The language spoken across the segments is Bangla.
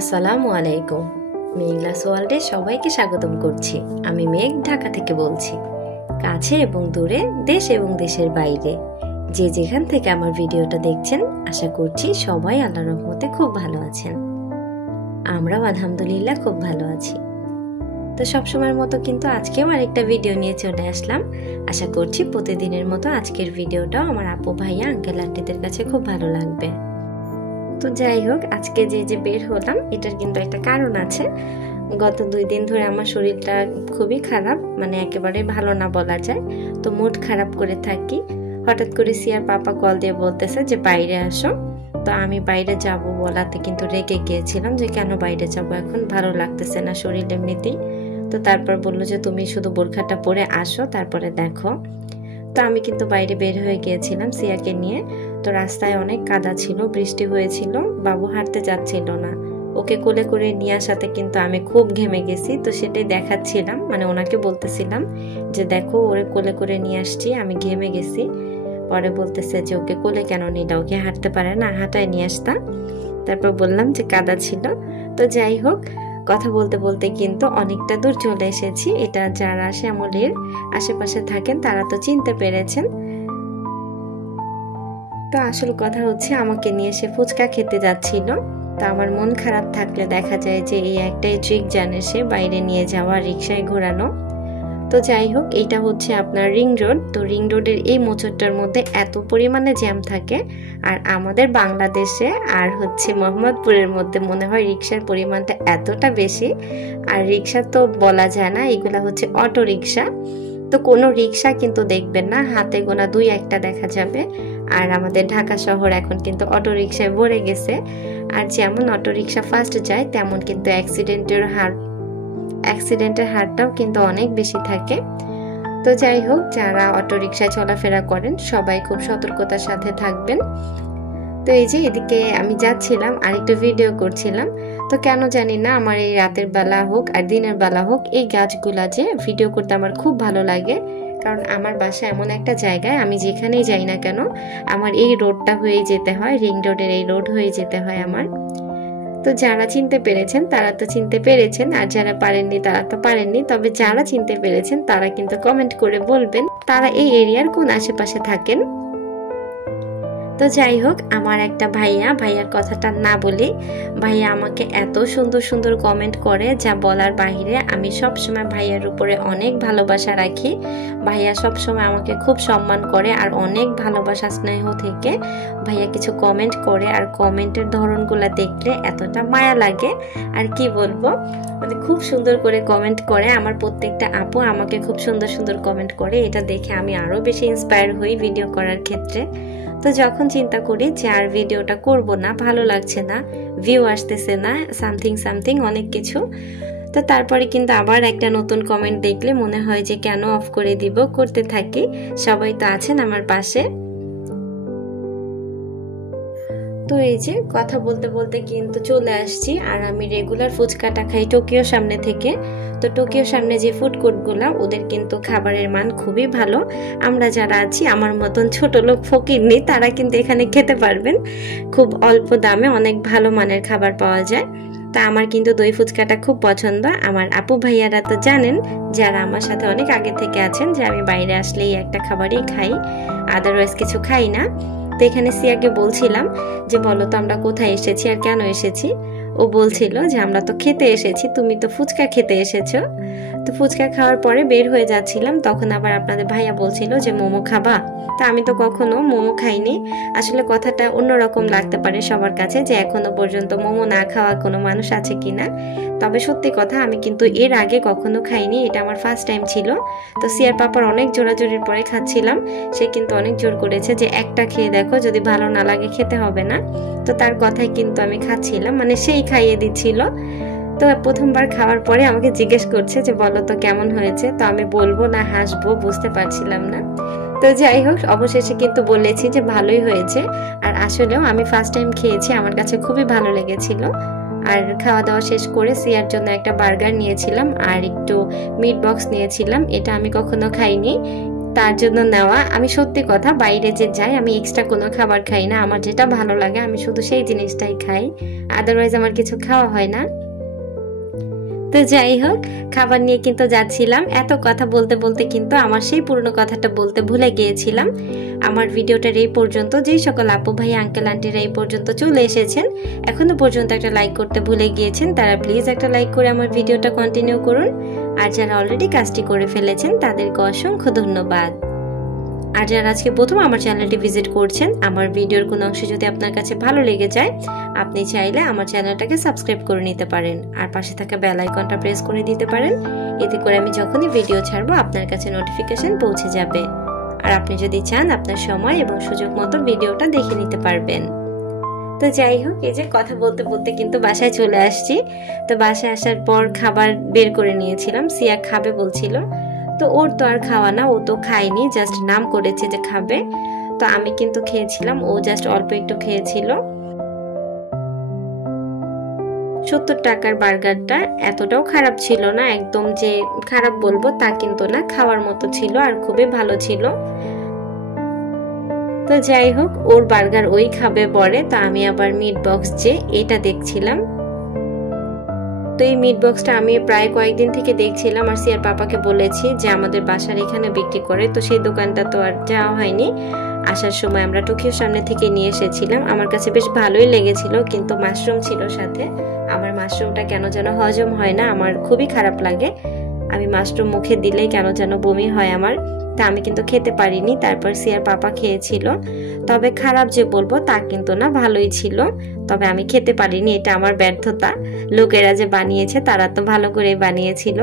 আসসালামু আলাইকুম। মেঘলাস ওয়ার্ল্ডে সবাইকে স্বাগতম করছি। আমি মেঘ, ঢাকা থেকে বলছি। কাছে এবং দূরে, দেশ এবং দেশের বাইরে যে যেখান থেকে আমার ভিডিওটা দেখছেন, আশা করছি সবাই আল্লাহর রহমতে খুব ভালো আছেন। আমরাও আলহামদুলিল্লাহ খুব ভালো আছি। তো সবসময়ের মতো কিন্তু আজকেও আরেকটা ভিডিও নিয়ে চলে আসলাম। আশা করছি প্রতিদিনের মতো আজকের ভিডিওটাও আমার আপু ভাইয়া আঙ্কেল আন্টিদের কাছে খুব ভালো লাগবে। তো যাই হোক, আজকে যে বের হলাম এটার কিন্তু একটা কারণ আছে। গত 2 দিন ধরে আমার শরীরটা খুবই খারাপ, মানে একেবারে ভালো না বলা যায়। তো মুড খারাপ করে থাকি। হঠাৎ করে সিয়ার পাপা কল দিয়ে বলতেছে যে বাইরে আসো। তো আমি বাইরে যাব বলাতে কিন্তু রেগে গিয়েছিলাম যে কেন বাইরে যাব, এখন ভালো লাগতেছে না শরীর এমনিতেই। তো তারপর বললো যে তুমি শুধু বোরখাটা পরে আসো, তারপরে দেখো। তো আমি কিন্তু বাইরে বের হয়ে গিয়েছিলাম সিয়াকে নিয়ে। তো রাস্তায় অনেক কাদা ছিল, বৃষ্টি হয়েছিল, বাবু হাঁটতে যাচ্ছিল না। ওকে কোলে করে নিয়ে আসাতে কিন্তু আমি খুব ঘেমে গেছি। তো সেটাই দেখাচ্ছিলাম, মানে ওনাকে বলতেছিলাম যে দেখো ওরে কোলে করে নিয়ে আসছি, আমি ঘেমে গেছি। পরে বলতেছে যে ওকে কোলে কেন নিলা, ওকে হাঁটতে পারে না, হাঁটায় নিয়ে আসতা। তারপর বললাম যে কাদা ছিল। তো যাই হোক, কথা বলতে বলতে কিন্তু অনেকটা দূর চলে এসেছি। এটা যারা শ্যামলীর আশেপাশে থাকেন তারা তো চিনতে পেরেছেন। তো আসল কথা হচ্ছে, আমাকে নিয়ে সে ফুচকা খেতে যাচ্ছিল। তো আমার মন খারাপ থাকলে দেখা যায় যে এই একটাই ট্রিক জানে সে, বাইরে নিয়ে যাওয়া, রিক্সায় ঘোরানো। তো যাই হোক, এইটা হচ্ছে আপনার রিং রোড। তো রিং রোডের এই মোচরটার মধ্যে এত পরিমাণে জ্যাম থাকে, আর আমাদের বাংলাদেশে আর হচ্ছে মোহাম্মদপুরের মধ্যে মনে হয় রিক্সার পরিমাণটা এতটা বেশি। আর রিক্সা তো বলা যায় না, এগুলা হচ্ছে অটো রিক্সা। তো কোনো রিক্সা কিন্তু দেখবেন না, হাতে গোনা 2-1টা দেখা যাবে। আর আমাদের ঢাকা শহর এখন কিন্তু অটো রিক্সায় ভরে গেছে। আর যেমন অটো রিক্সা ফার্স্ট যায়, তেমন কিন্তু অ্যাক্সিডেন্টের হারটাও কিন্তু অনেক বেশি থাকে। তো যাই হোক, যারা অটো রিক্সায় চলাফেরা করেন সবাই খুব সতর্কতার সাথে থাকবেন। তো এই যে এদিকে আমি যাচ্ছিলাম আর একটু ভিডিও করছিলাম। তো কেন জানি না, আমার এই রাতের বেলা হোক আর দিনের বেলা হোক, এই গাছগুলা যে ভিডিও করতে আমার খুব ভালো লাগে। কারণ আমার বাসা এমন একটা জায়গায়, আমি যেখানেই যাই না কেন আমার এই রোডটা হয়ে যেতে হয়, রিং রোডের এই রোড হয়ে যেতে হয় আমার। তো যারা চিনতে পেরেছেন তারা তো চিনতে পেরেছেন, আর যারা পারেননি তারা তো পারেননি। তবে যারা চিনতে পেরেছেন তারা কিন্তু কমেন্ট করে বলবেন তারা এই এরিয়ার কোন আশেপাশে থাকেন। তো যাই হোক, আমার একটা ভাইয়ার কথাটা না বলি, ভাইয়া আমাকে এত সুন্দর সুন্দর কমেন্ট করে যা বলার বাহিরে। আমি সবসময় ভাইয়ার উপরে অনেক ভালোবাসা রাখি। ভাইয়া সবসময় আমাকে খুব সম্মান করে, আর অনেক ভালোবাসা স্নেহ থেকে ভাইয়া কিছু কমেন্ট করে। আর কমেন্টের ধরনগুলো দেখলে এতটা মায়া লাগে, আর কি বলবো, মানে খুব সুন্দর করে কমেন্ট করে। আমার প্রত্যেকটা আপু আমাকে খুব সুন্দর সুন্দর কমেন্ট করে, এটা দেখে আমি আরও বেশি ইন্সপায়ার হই ভিডিও করার ক্ষেত্রে। তো যখন চিন্তা করি যে আর ভিডিওটা করব না, ভালো লাগছে না, ভিউ আসতেছে না, সামথিং অনেক কিছু, তো তারপরে কিন্তু আবার একটা নতুন কমেন্ট দেখলে মনে হয় যে কেন অফ করে দিব, করতে থাকি। সবাই তো আছেন আমার পাশে। তো এই যে কথা বলতে বলতে কিন্তু চলে আসছি। আর আমি রেগুলার ফুচকাটা খাই টোকিওর সামনে থেকে। তো টোকিওর সামনে যে ফুড কোর্টগুলো, ওদের কিন্তু খাবারের মান খুবই ভালো। আমরা যারা আছি, আমার মতন ছোট লোক ফকির নেই, তারা কিন্তু এখানে খেতে পারবেন। খুব অল্প দামে অনেক ভালো মানের খাবার পাওয়া যায়। তা আমার কিন্তু দই ফুচকাটা খুব পছন্দ। আমার আপু ভাইয়ারা তো জানেন, যারা আমার সাথে অনেক আগে থেকে আছেন, যে আমি বাইরে আসলেই একটা খাবারই খাই, আদারওয়াইজ কিছু খাই না। তো এখানে সিয়াকে বলছিলাম যে বলো তো আমরা কোথায় এসেছি আর কেন এসেছি। ও বলছিল যে আমরা তো খেতে এসেছি, তুমি তো ফুচকা খেতে এসেছো। তো ফুচকা খাওয়ার পরে বের হয়ে যাচ্ছিলাম, তখন আবার আপনাদের ভাইয়া বলছিল যে মোমো খাবা। তা আমি তো কখনো মোমো খাইনি। আসলে কথাটা অন্যরকম লাগতে পারে সবার কাছে, যে এখনো পর্যন্ত মোমো না খাওয়া কোনো মানুষ আছে কিনা। তবে সত্যি কথা, আমি কিন্তু এর আগে কখনো খাইনি, এটা আমার ফার্স্ট টাইম ছিল। তো সিয়ার পাপার অনেক জোরাজোরির পরে খাচ্ছিলাম। সে কিন্তু অনেক জোর করেছে যে একটা খেয়ে দেখো, যদি ভালো না লাগে খেতে হবে না। তো তার কথাই কিন্তু আমি খাচ্ছিলাম, মানে সেই খাইয়ে দিচ্ছিল। তো প্রথমবার খাওয়ার পরে আমাকে জিজ্ঞেস করছে যে বলো তো কেমন হয়েছে। তো আমি বলবো না হাসবো বুঝতে পারছিলাম না। তো যাই হোক, অবশেষে কিন্তু বলেছি যে ভালোই হয়েছে। আর আসলেও আমি ফার্স্ট টাইম খেয়েছি, আমার কাছে খুবই ভালো লেগেছিল। আর খাওয়া দাওয়া শেষ করে সিয়ার জন্য একটা বার্গার নিয়েছিলাম আর একটু মিট বক্স নিয়েছিলাম। এটা আমি কখনো খাইনি। তার জন্য নেওয়া। আমি সত্যি কথা বাইরে যে যাই আমি এক্সট্রা কোনো খাবার খাই না, আমার যেটা ভালো লাগে আমি শুধু সেই জিনিসটাই খাই, আদারওয়াইজ আমার কিছু খাওয়া হয় না। তো যাই হোক, খাবার নিয়ে কিন্তু যাচ্ছিলাম, এত কথা বলতে বলতে কিন্তু আমার সেই পুরনো কথাটা বলতে ভুলে গিয়েছিলাম। আমার ভিডিওটার এই পর্যন্ত যেই সকল আপু ভাই আঙ্কেল আন্টিরা এই পর্যন্ত চলে এসেছেন, এখনো পর্যন্ত একটা লাইক করতে ভুলে গিয়েছেন, তারা প্লিজ একটা লাইক করে আমার ভিডিওটা কন্টিনিউ করুন। আর যারা অলরেডি কাজটি করে ফেলেছেন তাদেরকে অসংখ্য ধন্যবাদ। আর যারা আজকে প্রথম আমার চ্যানেলটি ভিজিট করছেন, আমার ভিডিওর কোনো অংশ যদি আপনার কাছে ভালো লেগে যায়, আপনি চাইলে আমার চ্যানেলটাকে সাবস্ক্রাইব করে নিতে পারেন আর পাশে থাকা বেল আইকনটা প্রেস করে দিতে পারেন। এতে করে আমি যখনই ভিডিও ছাড়বো আপনার কাছে নোটিফিকেশন পৌঁছে যাবে। আর আপনি যদি চান আপনার সময় এবং সুযোগ মতো ভিডিওটা দেখে নিতে পারবেন। তো যাই হোক, এই যে কথা বলতে বলতে কিন্তু বাসায় চলে আসছি। তো বাসায় আসার পর খাবার বের করে নিয়েছিলাম, সিয়া খাবে বলছিল। তো ওর তো আর খাওয়া না, ও তো খায়নি, জাস্ট নাম করেছে যে খাবে। তো আমি কিন্তু খেয়েছিলাম, ও জাস্ট অল্প একটু খেয়েছিল। 70 টাকার বার্গারটা এতটাও খারাপ ছিল না, একদম যে খারাপ বলবো তা কিন্তু না, খাওয়ার মতো ছিল আর খুবই ভালো ছিল। তো যাই হোক, ওর বার্গার ওই খাবে পরে, তো আমি আবার মিট বক্স যে এটা দেখছিলাম। তো এই মিট বক্সটা আমি প্রায় কয়েকদিন থেকে দেখছিলাম আর সিয়ার পাপাকে বলেছি যে আমাদের বাসার এখানে বিক্রি করে, তো সেই দোকানটা তো আর যাওয়া হয়নি। আসার সময় আমরা টোকিওর সামনে থেকে নিয়ে এসেছিলাম, আমার কাছে বেশ ভালোই লেগেছিল, কিন্তু মাশরুম ছিল সাথে। আমার মাশরুমটা কেন যেন হজম হয় না, আমার খুবই খারাপ লাগে। আমি মাশরুম মুখে দিলেই কেন যেন বমি হয় আমার, তা আমি কিন্তু খেতে পারিনি। তারপর সিয়ার পাপা খেয়েছিল, তবে খারাপ যে বলবো তা কিন্তু না, ভালোই ছিল, তবে আমি খেতে পারিনি, এটা আমার ব্যর্থতা। লোকেরা যে বানিয়েছে তারা তো ভালো করে বানিয়েছিল।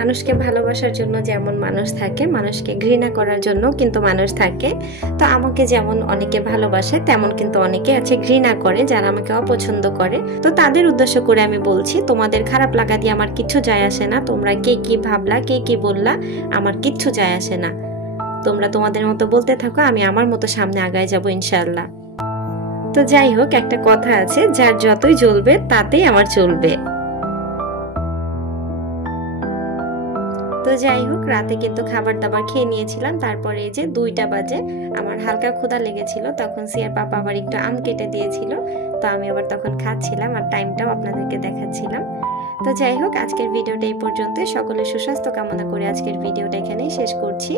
মানুষকে ভালোবাসার জন্য যেমন মানুষ থাকে, মানুষকে ঘৃণা করার জন্য কিন্তু মানুষ থাকে। তো আমাকে যেমন অনেকে ভালোবাসে, তেমন কিন্তু অনেকে আছে ঘৃণা করে, যারা আমাকে অপছন্দ করে। তো তাদের উদ্দেশ্য করে আমি বলছি, তোমাদের খারাপ লাগা দিয়ে আমার কিচ্ছু যায় আসে না। তোমরা কে কি ভাবলা, কে কি বললা, আমার কিচ্ছু যায় আসে না। তোমরা তোমাদের মতো বলতে থাকো, আমি আমার মতো সামনে আগায় যাবো ইনশাআল্লাহ। তো যাই হোক, একটা কথা আছে, যার যতই জ্বলবে তাতেই আমার চলবে। তো যাই হোক, রাতে কিন্তু খাবার দাবার খেয়ে নিয়েছিলাম। তারপরে এই যে 2টা বাজে, আমার হালকা ক্ষুধা লেগেছিল, তখন সিয়ার পাপা আবার একটু আম কেটে দিয়েছিল, তো আমি আবার তখন খাচ্ছিলাম আর টাইমটাও আপনাদেরকে দেখাচ্ছিলাম। তো যাই হোক, আজকের ভিডিওটা এই পর্যন্ত। সকলের সুস্বাস্থ্য কামনা করে আজকের ভিডিওটা এখানেই শেষ করছি।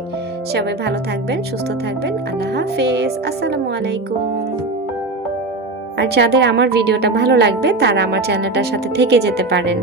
সবাই ভালো থাকবেন, সুস্থ থাকবেন। আল্লাহ হাফেজ, আসসালামু আলাইকুম। আর যাদের আমার ভিডিওটা ভালো লাগবে তারা আমার চ্যানেলটার সাথে থেকে যেতে পারেন।